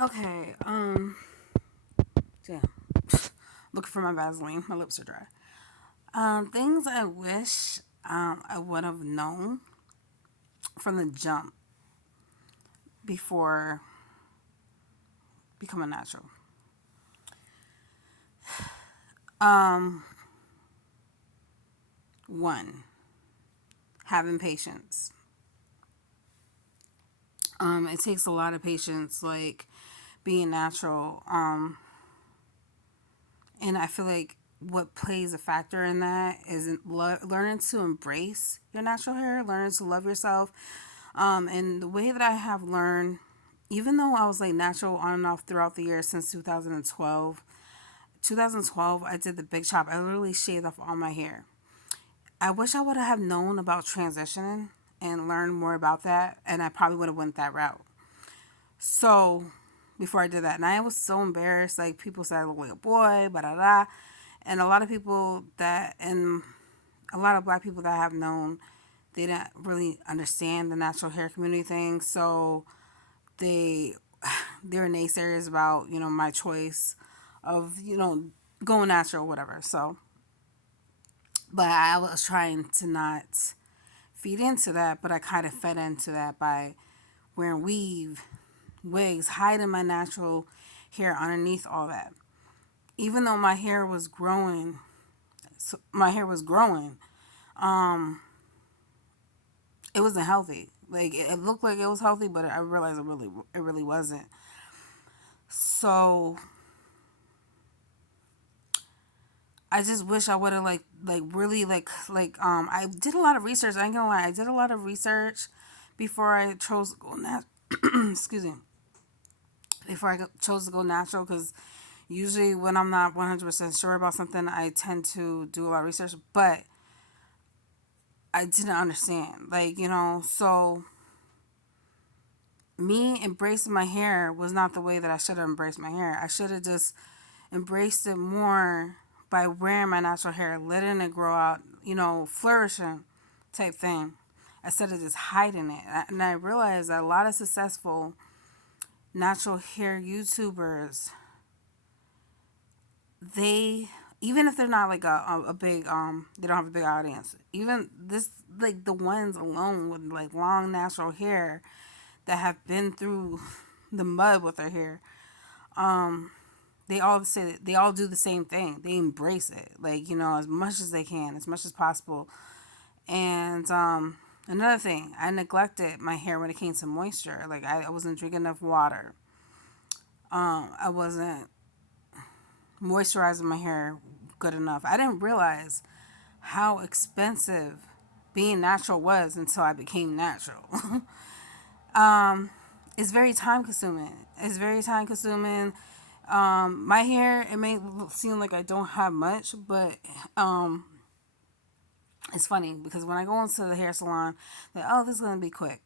Okay, damn. Looking for my Vaseline. My lips are dry. Things I wish I would have known from the jump before becoming natural. Um, One, having patience. It takes a lot of patience, like being natural. And I feel like what plays a factor in that is learning to embrace your natural hair, learning to love yourself. And the way that I have learned, even though I was like natural on and off throughout the year since 2012, I did the big chop. I literally shaved off all my hair. I wish I would have known about transitioning and learned more about that, and I probably would have went that route. So before I did that, and I was so embarrassed. Like people said I look like a boy, blah blah blah, and a lot of people that and a lot of black people that I have known, they didn't really understand the natural hair community thing. So they they're naysayers about my choice of going natural or whatever. So, but I was trying to not feed into that, but I kind of fed into that by wearing wigs, hiding my natural hair underneath all that. Even though my hair was growing, um, it wasn't healthy. Like it looked like it was healthy, but I realized it really wasn't. So I just wish I would have like really I did a lot of research. I ain't gonna lie, I did a lot of research before I chose to go excuse me, before chose to go natural, because usually when I'm not 100% sure about something, I tend to do a lot of research. But I didn't understand, so me embracing my hair was not the way that I should have embraced my hair. I should have just embraced it more by wearing my natural hair, letting it grow out, flourishing type thing, instead of just hiding it. And I realized that a lot of successful natural hair YouTubers, they, even if they're not like a big, they don't have a big audience, even this, like the ones alone with like long natural hair that have been through the mud with their hair, they all say that they all do the same thing. They embrace it, like as much as they can, as much as possible. And another thing, I neglected my hair when it came to moisture. Like I wasn't drinking enough water. I wasn't moisturizing my hair good enough. I didn't realize how expensive being natural was until I became natural. It's very time consuming. It's very time consuming. My hair, it may seem like I don't have much, but um, it's funny because when I go into the hair salon, they're, oh, this is gonna be quick.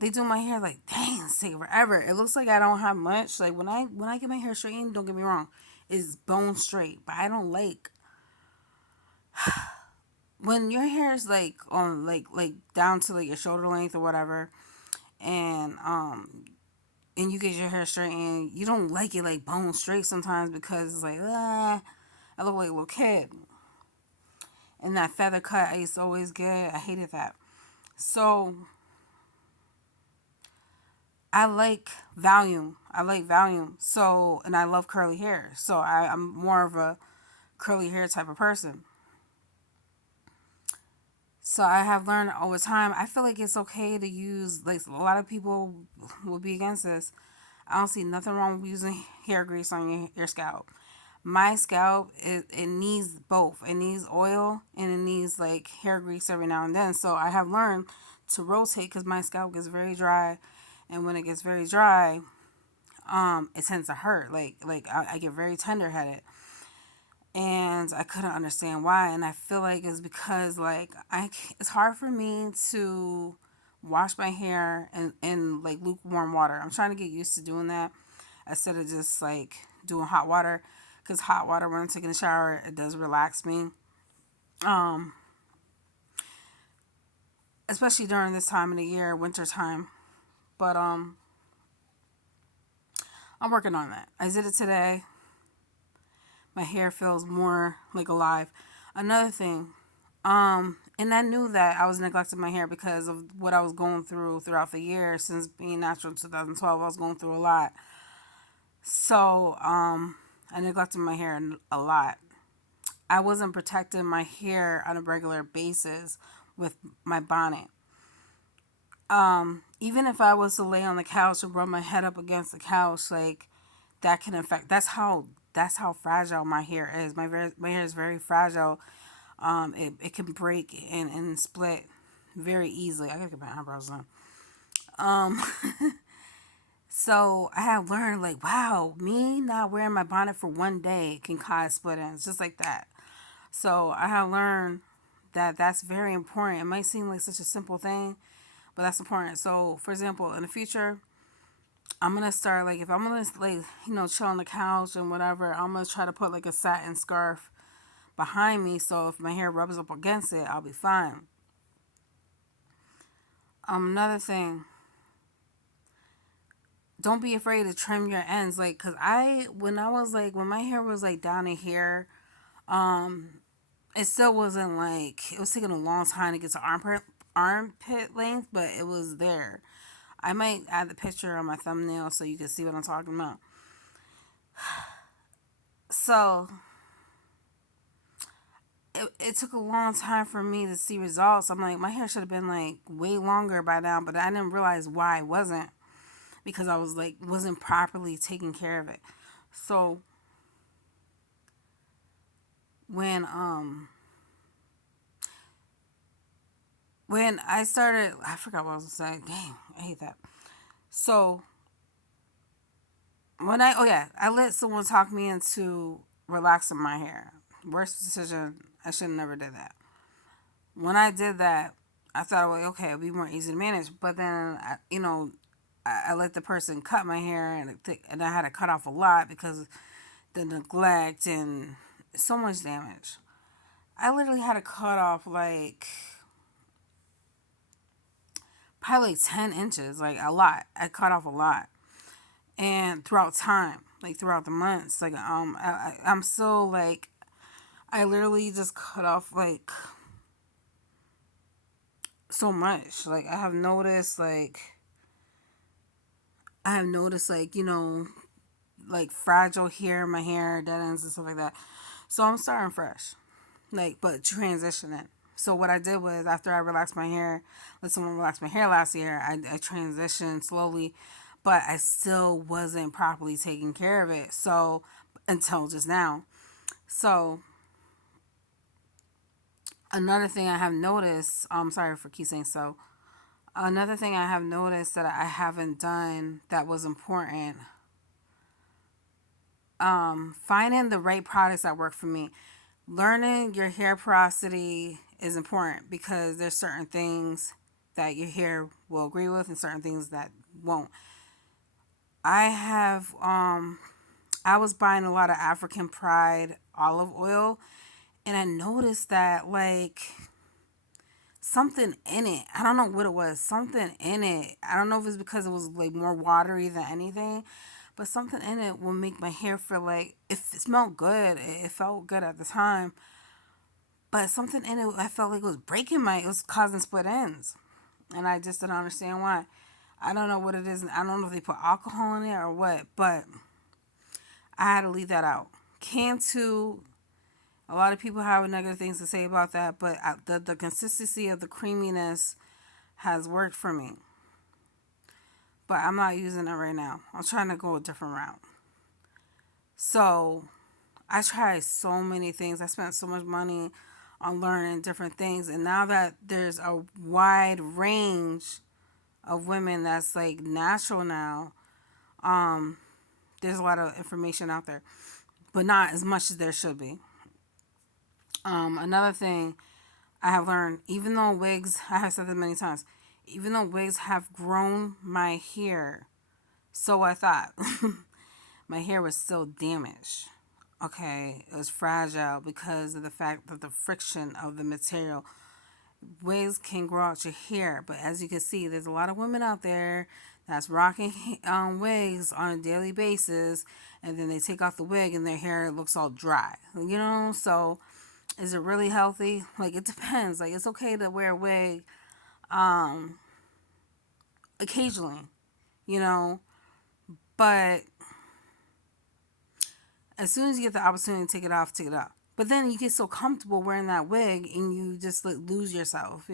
They do my hair like, dang, it's taking forever. It looks like I don't have much. Like when I get my hair straightened, don't get me wrong, it's bone straight, but I don't like when your hair is like on like down to like your shoulder length or whatever, and and you get your hair straightened, you don't like it like bone straight sometimes because it's like, I look like a little kid. And that feather cut I used to always get, I hated that. So I like volume. I like volume. So, and I love curly hair. So I'm more of a curly hair type of person. So I have learned over time. I feel like it's okay to use, like a lot of people will be against this. I don't see nothing wrong with using hair grease on your scalp. My scalp, it needs both. It needs oil and it needs like hair grease every now and then. So I have learned to rotate because my scalp gets very dry, and when it gets very dry, it tends to hurt. I get very tender headed, and I couldn't understand why. And I feel like it's because it's hard for me to wash my hair in like lukewarm water. I'm trying to get used to doing that instead of just like doing hot water, because hot water when I'm taking a shower, it does relax me. Um, Especially during this time of the year, winter time. But I'm working on that. I did it today. My hair feels more like alive. Another thing, and I knew that I was neglecting my hair because of what I was going through throughout the year. Since being natural in 2012, I was going through a lot. So, I neglected my hair a lot. I wasn't protecting my hair on a regular basis with my bonnet. Even if I was to lay on the couch and rub my head up against the couch, like that can affect. That's how fragile my hair is. My hair is very fragile. It can break and split very easily. I gotta get my eyebrows done. Um, so I have learned like, wow, me not wearing my bonnet for one day can cause split ends just like that. So I have learned that that's very important. It might seem like such a simple thing, but that's important. So, for example, in the future, I'm gonna start like if I'm gonna like chill on the couch and whatever, I'm gonna try to put like a satin scarf behind me, so if my hair rubs up against it, I'll be fine. Another thing, don't be afraid to trim your ends. Like, cause when my hair was like down in here, it still wasn't like it was taking a long time to get to armpit length, but it was there. I might add the picture on my thumbnail so you can see what I'm talking about. So it took a long time for me to see results. I'm like, my hair should have been like way longer by now, but I didn't realize why it wasn't because I was like wasn't properly taking care of it. So when um when I started, I forgot what I was gonna say. Dang, I hate that. So I let someone talk me into relaxing my hair. Worst decision. I should have never did that. When I did that, I thought, well, okay, it'll be more easy to manage. But then, I let the person cut my hair, and I had to cut off a lot because the neglect and so much damage. I literally had to cut off like probably like 10 inches, like a lot. I cut off a lot, and throughout time, like throughout the months, like I'm still like I literally just cut off like so much. Like I have noticed like like fragile hair in my hair, dead ends and stuff like that. So I'm starting fresh, like but transitioning. So what I did was after I relaxed my hair, let someone relax my hair last year, I transitioned slowly, but I still wasn't properly taking care of it. So until just now. So another thing I have noticed, sorry for keep saying so. Another thing I have noticed that I haven't done that was important, finding the right products that work for me. Learning your hair porosity is important because there's certain things that your hair will agree with and certain things that won't. I have I was buying a lot of African Pride olive oil and I noticed that like something in it. I don't know what it was. Something in it. I don't know if it's because it was like more watery than anything, but something in it will make my hair feel like if it smelled good. It felt good at the time, but something in it I felt like it was it was causing split ends, and I just didn't understand why. I don't know what it is. I don't know if they put alcohol in it or what, but I had to leave that out. Cantu, a lot of people have negative things to say about that, but the consistency of the creaminess has worked for me. But I'm not using it right now. I'm trying to go a different route. So I tried so many things. I spent so much money on learning different things. And now that there's a wide range of women that's like natural now, um, there's a lot of information out there, but not as much as there should be. Another thing I have learned, even though wigs, I have said this many times, even though wigs have grown my hair, so I thought, my hair was still damaged. Okay, it was fragile because of the fact that the friction of the material. Wigs can grow out your hair, but as you can see, there's a lot of women out there that's rocking wigs on a daily basis, and then they take off the wig and their hair looks all dry. So is it really healthy? Like, it depends. Like, it's okay to wear a wig um, occasionally, you know, but as soon as you get the opportunity to take it off, take it off. But then you get so comfortable wearing that wig and you just lose yourself.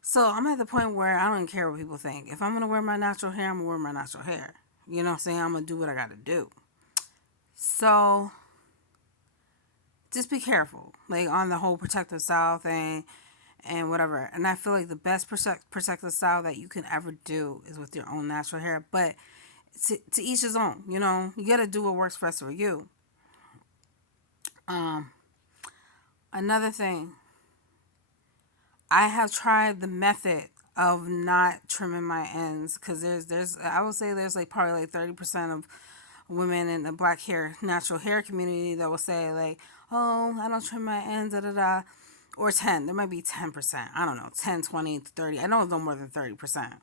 So I'm at the point where I don't care what people think. If I'm going to wear my natural hair, I'm going to wear my natural hair. You know what I'm saying? I'm going to do what I got to do. So just be careful, like, on the whole protective style thing and whatever. And I feel like the best protective style that you can ever do is with your own natural hair. But to each his own, you got to do what works best for you. Um, Another thing, I have tried the method of not trimming my ends, because there's I would say there's like probably like 30% of women in the black hair natural hair community that will say like, oh, I don't trim my ends, da da da, or 10. There might be 10%. I don't know, 10, 20, 30. I know it's no more than 30%.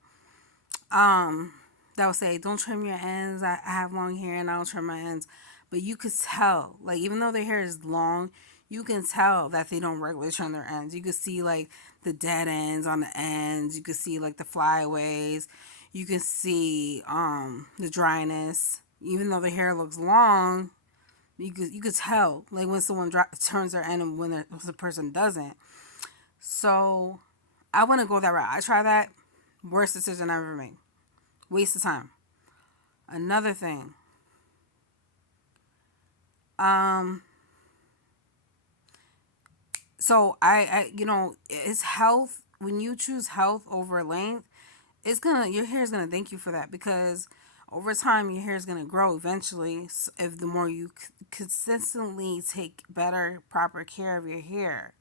That will say, don't trim your ends. I have long hair and I don't trim my ends. But you could tell, like, even though their hair is long, you can tell that they don't regularly trim their ends. You could see like the dead ends on the ends. You could see like the flyaways. You can see the dryness. Even though the hair looks long, you could tell like when someone turns their end and when the person doesn't. So I wouldn't go that route. I try that. Worst decision I ever made. Waste of time. Another thing. So it's health. When you choose health over length, your hair is gonna thank you for that, because over time your hair is gonna grow eventually. If the more you consistently take better, proper care of your hair,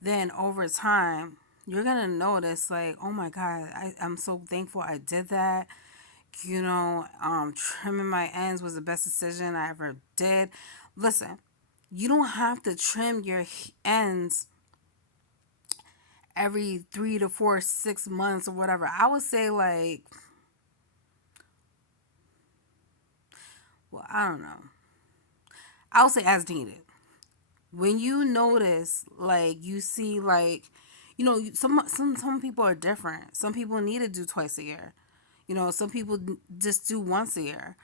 then over time you're gonna notice like, oh my God, I'm so thankful I did that. Trimming my ends was the best decision I ever did. Listen, you don't have to trim your ends every 3 to 4, 6 months or whatever. I would say like, well, I don't know. I would say as needed. When you notice, like, you see, like, some people are different. Some people need to do twice a year. Some people just do once a year.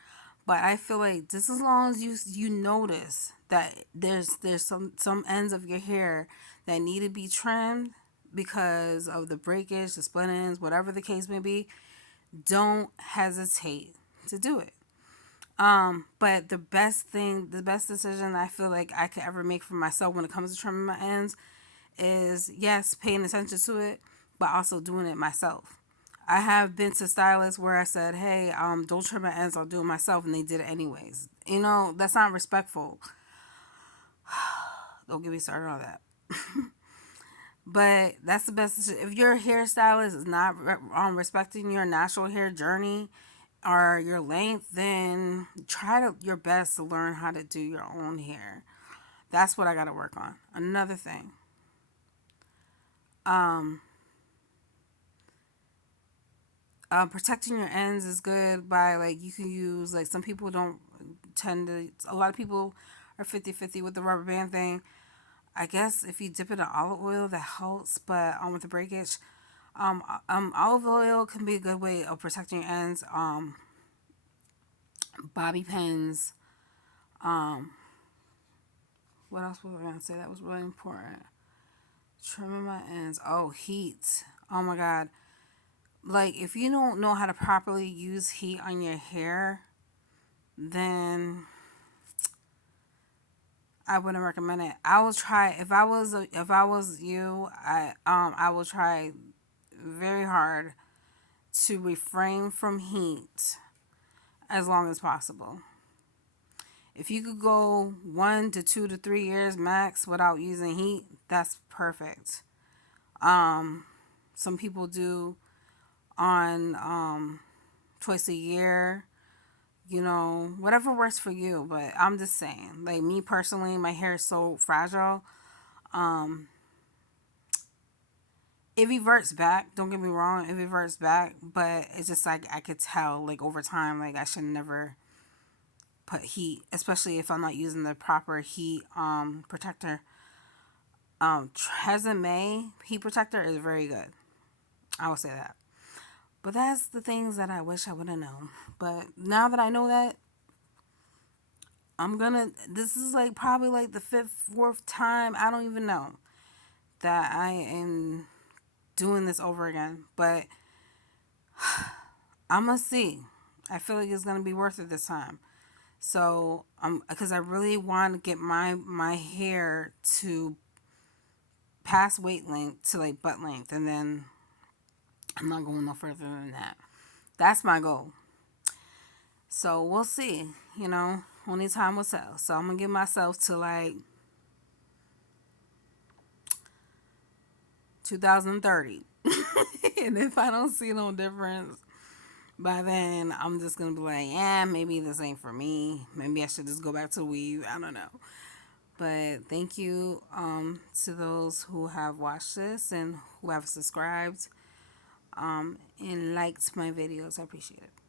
But I feel like just as long as you notice that there's some ends of your hair that need to be trimmed because of the breakage, the split ends, whatever the case may be, don't hesitate to do it. But the best decision I feel like I could ever make for myself when it comes to trimming my ends is, yes, paying attention to it, but also doing it myself. I have been to stylists where I said, hey, don't trim my ends, I'll do it myself, and they did it anyways. That's not respectful. Don't get me started on that. But that's the best. If your hairstylist is not respecting your natural hair journey or your length, then try your best to learn how to do your own hair. That's what I got to work on. Another thing. Protecting your ends is good by, like, you can use, like, some people don't tend to, a lot of people are 50-50 with the rubber band thing. I guess if you dip it in olive oil, that helps, but with the breakage, olive oil can be a good way of protecting your ends. Bobby pins. What else was I gonna say that was really important? Trimming my ends. Oh, heat. Oh my God. Like, if you don't know how to properly use heat on your hair, then I wouldn't recommend it. I will try, if I was you, I will try very hard to refrain from heat as long as possible. If you could go 1 to 2 to 3 years max without using heat, that's perfect. Some people do on twice a year, whatever works for you. But I'm just saying, like, me personally, my hair is so fragile. it reverts back. Don't get me wrong, it reverts back, but it's just like I could tell like over time, like I should never put heat, especially if I'm not using the proper heat protector. Tresemme heat protector is very good. I will say that. But that's the things that I wish I would have known. But now that I know that, I'm gonna. This is like probably like the fifth, fourth time. I don't even know that I am doing this over again. But I'm gonna see. I feel like it's gonna be worth it this time. So because I really want to get my hair to past weight length to like butt length, and then I'm not going no further than that. That's my goal. So we'll see. Only time will tell. So I'm gonna give myself to like 2030, and if I don't see no difference by then, I'm just gonna be like, yeah, maybe this ain't for me. Maybe I should just go back to weave. I don't know. But thank you to those who have watched this and who have subscribed and liked my videos. I appreciate it.